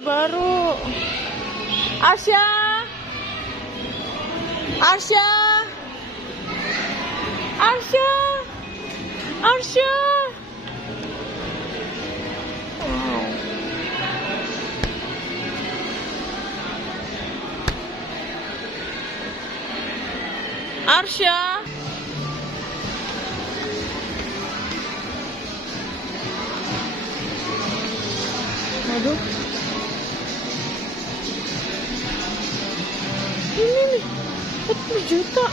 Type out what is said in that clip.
Baru. Arsya. Arsya. Arsya. Arsya. Wow. Arsya. Aduh. Ini nih, 40 juta.